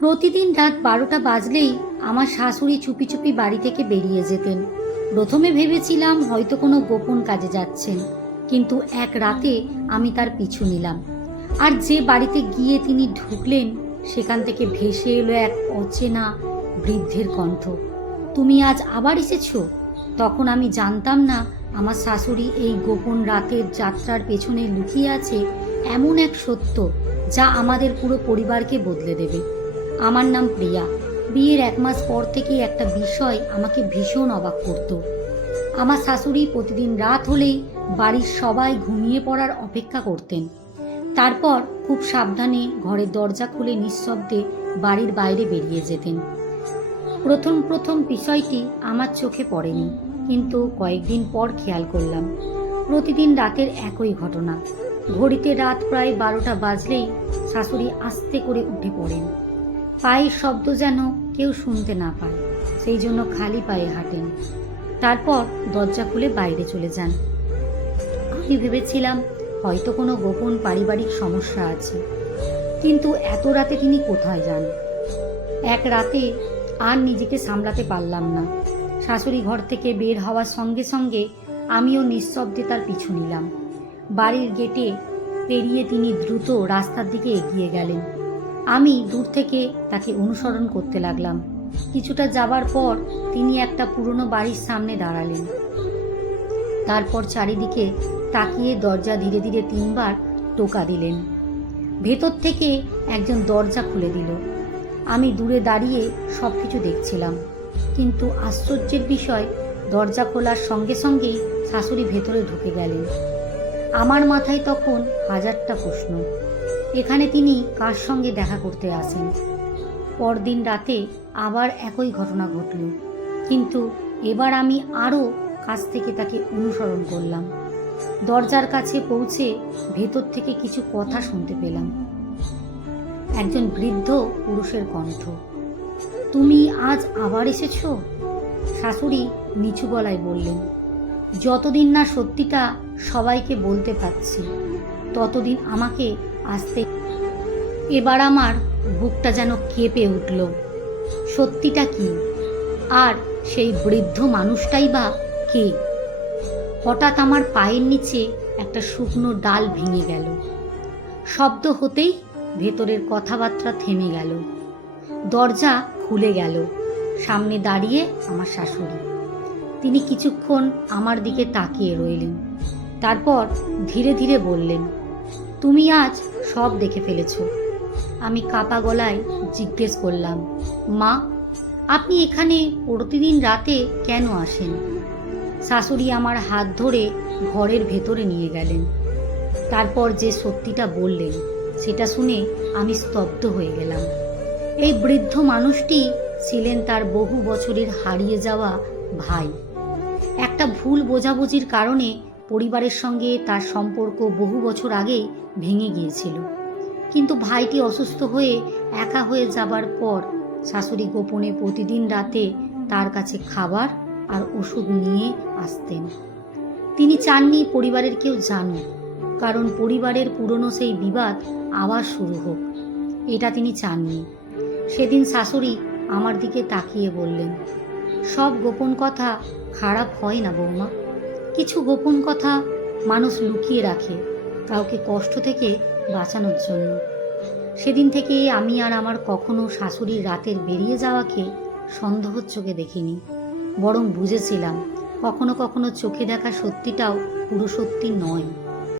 প্রতিদিন রাত 12টা বাজলেই আমার শাশুড়ি চুপি চুপি বাড়ি থেকে বেরিয়ে যেতেন। প্রথমে ভেবেছিলাম হয়তো কোনো গোপন কাজে যাচ্ছেন, কিন্তু এক রাতে আমি তার পিছু নিলাম। আর যে বাড়িতে গিয়ে তিনি ঢুকলেন, সেখান থেকে ভেসে এলো এক অচেনা বৃদ্ধের কণ্ঠ। তুমি আজ আবার এসেছো? তখন আমি জানতাম না আমার শাশুড়ি এই গোপন রাতের যাত্রার পেছনে লুকিয়ে আছে এমন এক সত্য, যা আমাদের পুরো পরিবারকে বদলে দেবে। আমার নাম প্রিয়া। বিয়ের 1 মাস পর থেকেই একটা বিষয় আমাকে ভীষণ অবাক করত। আমার শাশুড়ি প্রতিদিন রাত হলেই বাড়ির সবাই ঘুমিয়ে পড়ার অপেক্ষা করতেন। তারপর খুব সাবধানে ঘরের দরজা খুলে নিঃশব্দে বাড়ির বাইরে বেরিয়ে যেতেন। প্রথম প্রথম বিষয়টি আমার চোখে পড়েনি, কিন্তু কয়েকদিন পর খেয়াল করলাম প্রতিদিন রাতের একই ঘটনা। ঘড়িতে রাত প্রায় 12টা বাজলেই শাশুড়ি আস্তে করে উঠে পড়েন। পায়ের শব্দ যেন কেউ শুনতে না পায়, সেই জন্য খালি পায়ে হাঁটেন। তারপর দরজা খুলে বাইরে চলে যান। আমি ভেবেছিলাম হয়তো কোনো গোপন পারিবারিক সমস্যা আছে, কিন্তু এত রাতে তিনি কোথায় যান? এক রাতে আর নিজেকে সামলাতে পারলাম না। শাশুড়ি ঘর থেকে বের হওয়ার সঙ্গে সঙ্গে আমিও নিঃশব্দে তার পিছু নিলাম। বাড়ির গেটে পেরিয়ে তিনি দ্রুত রাস্তার দিকে এগিয়ে গেলেন। আমি দূর থেকে তাকে অনুসরণ করতে লাগলাম। কিছুটা যাবার পর তিনি একটা পুরনো বাড়ির সামনে দাঁড়ালেন। তারপর চারিদিকে তাকিয়ে দরজা ধীরে ধীরে 3বার টোকা দিলেন। ভেতর থেকে একজন দরজা খুলে দিল। আমি দূরে দাঁড়িয়ে সব কিছু দেখছিলাম, কিন্তু আশ্চর্যের বিষয়, দরজা খোলার সঙ্গে সঙ্গেই শাশুড়ি ভেতরে ঢুকে গেলেন। আমার মাথায় তখন হাজারটা প্রশ্ন। এখানে তিনি কার সঙ্গে দেখা করতে আসেন? পরদিন রাতে আবার একই ঘটনা ঘটল, কিন্তু এবার আমি আরও কাছ থেকে তাকে অনুসরণ করলাম। দরজার কাছে পৌঁছে ভেতর থেকে কিছু কথা শুনতে পেলাম। একজন বৃদ্ধ পুরুষের কণ্ঠ। তুমি আজ আবার এসেছো? শাশুড়ি নিচু গলায় বললেন। যতদিন না সত্যিটা সবাইকে বলতে পারছি, ততদিন আমাকে আসতে। এবার আমার বুকটা যেন কেঁপে উঠল। সত্যিটা কি? আর সেই বৃদ্ধ মানুষটাই বা কে? হঠাৎ আমার পায়ের নিচে একটা শুকনো ডাল ভেঙে গেল। শব্দ হতেই ভেতরের কথাবার্তা থেমে গেল। দরজা খুলে গেল। সামনে দাঁড়িয়ে আমার শাশুড়ি। তিনি কিছুক্ষণ আমার দিকে তাকিয়ে রইলেন। তারপর ধীরে ধীরে বললেন, তুমি আজ সব দেখে ফেলেছ। আমি কাঁপা গলায় জিজ্ঞেস করলাম, মা, আপনি এখানে প্রতিদিন রাতে কেন আসেন? শাশুড়ি আমার হাত ধরে ঘরের ভেতরে নিয়ে গেলেন। তারপর যে সত্যিটা বললেন, সেটা শুনে আমি স্তব্ধ হয়ে গেলাম। এই বৃদ্ধ মানুষটি ছিলেন তার বহু বছরের হারিয়ে যাওয়া ভাই। একটা ভুল বোঝাবুঝির কারণে পরিবারের সঙ্গে তার সম্পর্ক বহু বছর আগেই ভেঙে গিয়েছিল। কিন্তু ভাইটি অসুস্থ হয়ে একা হয়ে যাবার পর শাশুড়ি গোপনে প্রতিদিন রাতে তার কাছে খাবার আর ওষুধ নিয়ে আসতেন। তিনি চাননি পরিবারের কেউ জানুক, কারণ পরিবারের পুরনো সেই বিবাদ আবার শুরু হোক, এটা তিনি চাননি। সেদিন শাশুড়ি আমার দিকে তাকিয়ে বললেন, সব গোপন কথা খারাপ হয় না বৌমা। কিছু গোপন কথা মানুষ লুকিয়ে রাখে কাউকে কষ্ট থেকে বাঁচানোর জন্য। সেদিন থেকে আমি আর আমার কখনো শাশুড়ির রাতের বেরিয়ে যাওয়াকে সন্দেহর চোখে দেখিনি, বরং বুঝেছিলাম কখনো কখনো চোখে দেখা সত্যিটাও পুরো সত্যি নয়।